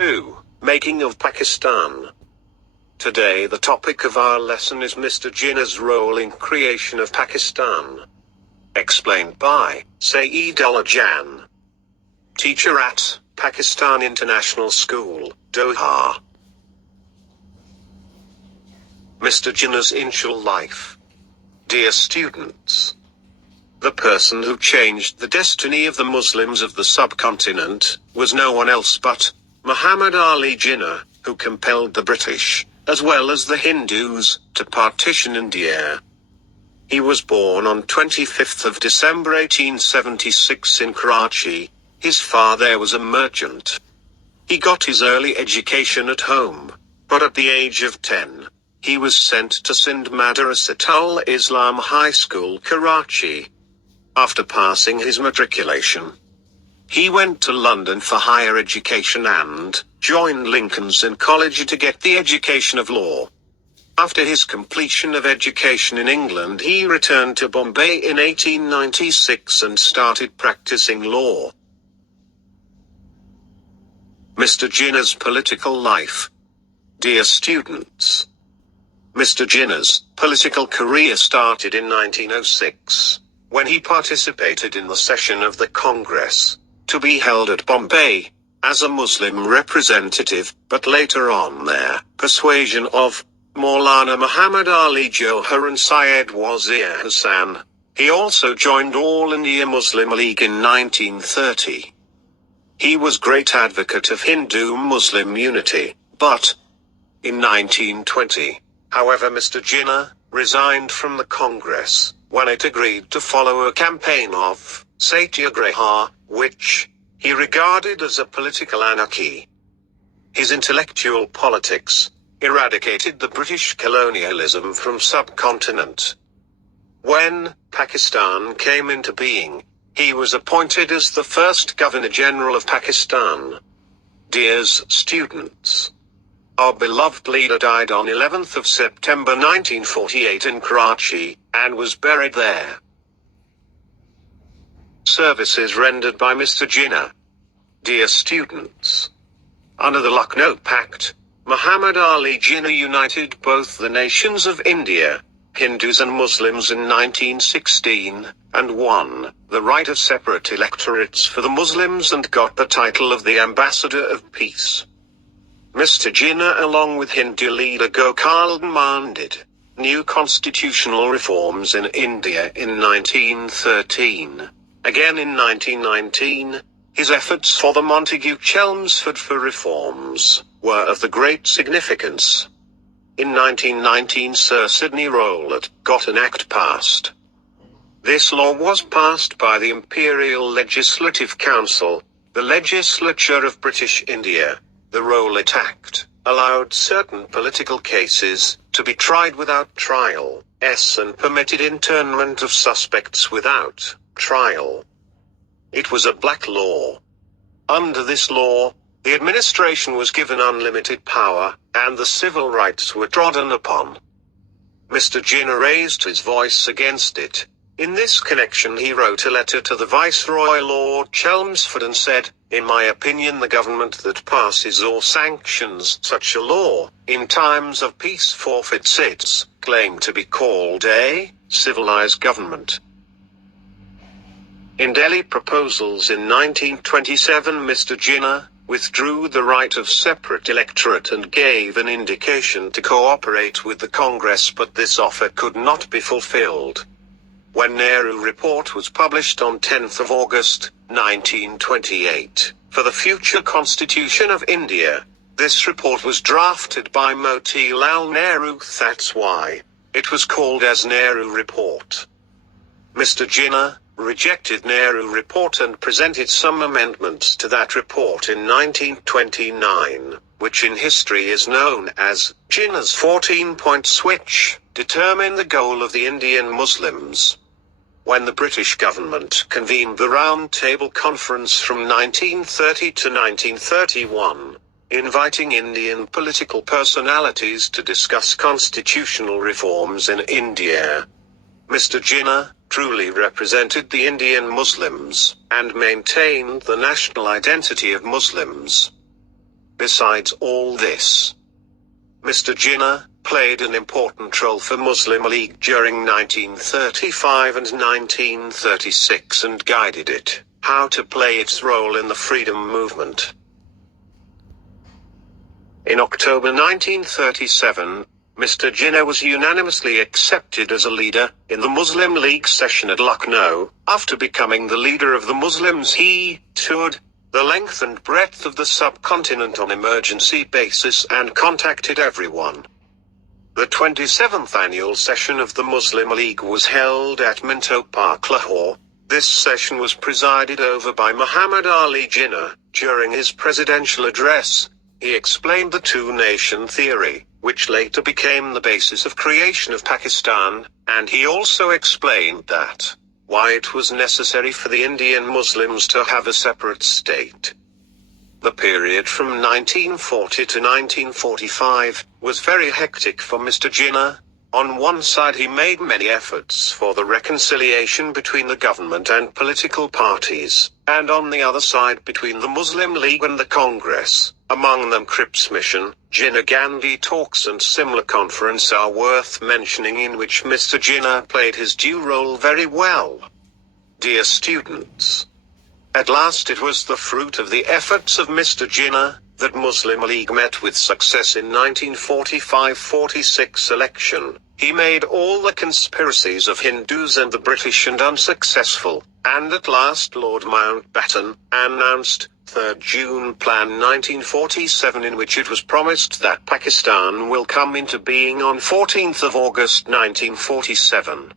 2. Making of Pakistan. Today the topic of our lesson is Mr. Jinnah's role in creation of Pakistan. Explained by Saeed Al-Jan, teacher at Pakistan International School, Doha. Mr. Jinnah's initial life. Dear students, the person who changed the destiny of the Muslims of the subcontinent was no one else but Muhammad Ali Jinnah, who compelled the British, as well as the Hindus, to partition India. He was born on 25th of December 1876 in Karachi. His father was a merchant. He got his early education at home, but at the age of 10, he was sent to Sindh Madrasat Islam High School, Karachi. After passing his matriculation, he went to London for higher education and joined Lincoln's Inn College to get the education of law. After his completion of education in England, he returned to Bombay in 1896 and started practicing law. Mr. Jinnah's political life. Dear students, Mr. Jinnah's political career started in 1906, when he participated in the session of the Congress, to be held at Bombay, as a Muslim representative, but later on their persuasion of Maulana Muhammad Ali Johar and Syed Wazir Hasan, he also joined All India Muslim League in 1930. He was great advocate of Hindu-Muslim unity, but in 1920, however, Mr. Jinnah resigned from the Congress when it agreed to follow a campaign of satyagraha, which he regarded as a political anarchy. His intellectual politics eradicated the British colonialism from subcontinent. When Pakistan came into being, he was appointed as the first Governor-General of Pakistan. Dear students, our beloved leader died on 11th of September 1948 in Karachi, and was buried there. Services rendered by Mr. Jinnah. Dear students, under the Lucknow Pact, Muhammad Ali Jinnah united both the nations of India, Hindus and Muslims, in 1916, and won the right of separate electorates for the Muslims and got the title of the Ambassador of Peace. Mr. Jinnah, along with Hindu leader Gokul, demanded new constitutional reforms in India in 1913. Again in 1919, his efforts for the Montagu-Chelmsford for reforms were of the great significance. In 1919, Sir Sidney Rowlatt got an act passed. This law was passed by the Imperial Legislative Council, the legislature of British India. The Rowlatt Act allowed certain political cases to be tried without trial, and permitted internment of suspects without trial. It was a black law. Under this law, the administration was given unlimited power, and the civil rights were trodden upon. Mr. Jinnah raised his voice against it. In this connection he wrote a letter to the Viceroy Lord Chelmsford and said, "In my opinion, the government that passes or sanctions such a law, in times of peace, forfeits its claim to be called a civilized government." In Delhi proposals in 1927, Mr. Jinnah withdrew the right of separate electorate and gave an indication to cooperate with the Congress, but this offer could not be fulfilled. When Nehru Report was published on 10th of August, 1928, for the future Constitution of India, this report was drafted by Motilal Nehru. That's why it was called as Nehru Report. Mr. Jinnah rejected Nehru Report and presented some amendments to that report in 1929, which in history is known as Jinnah's 14 points, which determine the goal of the Indian Muslims. When the British government convened the Round Table Conference from 1930 to 1931, inviting Indian political personalities to discuss constitutional reforms in India, Mr. Jinnah truly represented the Indian Muslims, and maintained the national identity of Muslims. Besides all this, Mr. Jinnah played an important role for Muslim League during 1935 and 1936 and guided it, how to play its role in the freedom movement. In October 1937, Mr. Jinnah was unanimously accepted as a leader in the Muslim League session at Lucknow. After becoming the leader of the Muslims, he toured the length and breadth of the subcontinent on emergency basis and contacted everyone. The 27th annual session of the Muslim League was held at Minto Park, Lahore. This session was presided over by Muhammad Ali Jinnah. During his presidential address, he explained the two-nation theory, which later became the basis of creation of Pakistan, and he also explained that why it was necessary for the Indian Muslims to have a separate state. The period from 1940 to 1945 was very hectic for Mr. Jinnah. On one side, he made many efforts for the reconciliation between the government and political parties, and on the other side between the Muslim League and the Congress, among them Cripps Mission. Jinnah Gandhi talks and similar conference are worth mentioning, in which Mr. Jinnah played his due role very well. Dear students, at last it was the fruit of the efforts of Mr. Jinnah that Muslim League met with success in 1945-46 election. He made all the conspiracies of Hindus and the British and unsuccessful, and at last Lord Mountbatten announced 3rd June Plan 1947, in which it was promised that Pakistan will come into being on 14th of August 1947.